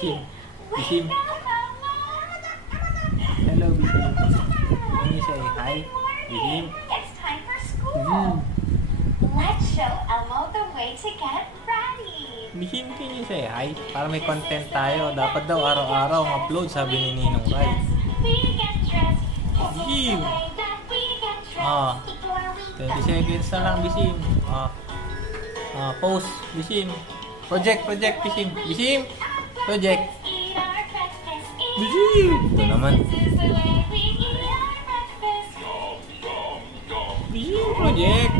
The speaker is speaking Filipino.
Bisim. Bisim. Hello, Bisim. Can you say hi? Bisim. It's time for school. Let's show Elmo the way to get ready. Bisim, can you say hi? Para may content tayo. Dapat daw araw-araw ang upload, sabi ni Ninong Rai. We get dressed. This is Bisim. the way that we get dressed. Ah, Before we 20 seconds na lang, Bisim. Pause, Bisim. Project, Bisim. Bisim. Project. eat our breakfast. Bisim. Ito naman. This is the way we eat our breakfast. Bisim, project.